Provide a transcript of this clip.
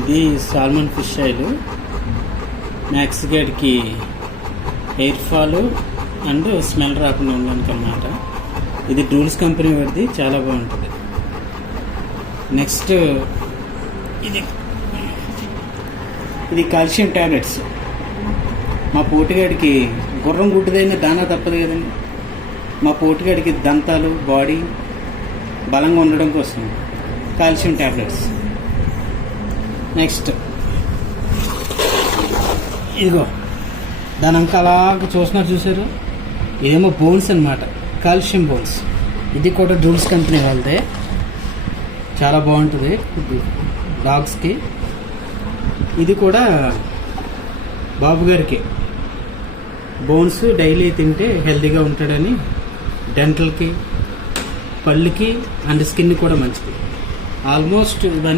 ఇది salmon fish oil. Max గైడ్కి hair fall and smell రాకుండా ఉండడానికి అన్నమాట. ఇది డూల్స్ కంపెనీ వాడిది, చాలా బాగుంటుంది. నెక్స్ట్ ఇది కాల్షియం ట్యాబ్లెట్స్. మా పోటుగాడికి గుర్రం గుడ్డుదైన దానా తప్పదు కదండి. మా పోటుగాడికి దంతాలు బాడీ బలంగా ఉండడం కోసం కాల్షియం ట్యాబ్లెట్స్. నెక్స్ట్ ఇదిగో దాని అంక అలాగ చూసారు, ఇదేమో బోన్స్ అన్నమాట, కాల్షియం బోన్స్. ఇది కూడా డూల్స్ కంపెనీ వాళ్ళదే, చాలా బాగుంటుంది డాగ్స్కి. ఇది కూడా బాబు గారికి బోన్స్ డైలీ తింటే హెల్తీగా ఉంటాడని, డెంటల్కి, పళ్ళుకి అండ్ స్కిన్ కూడా మంచిది. ఆల్మోస్ట్ ఇవన్నీ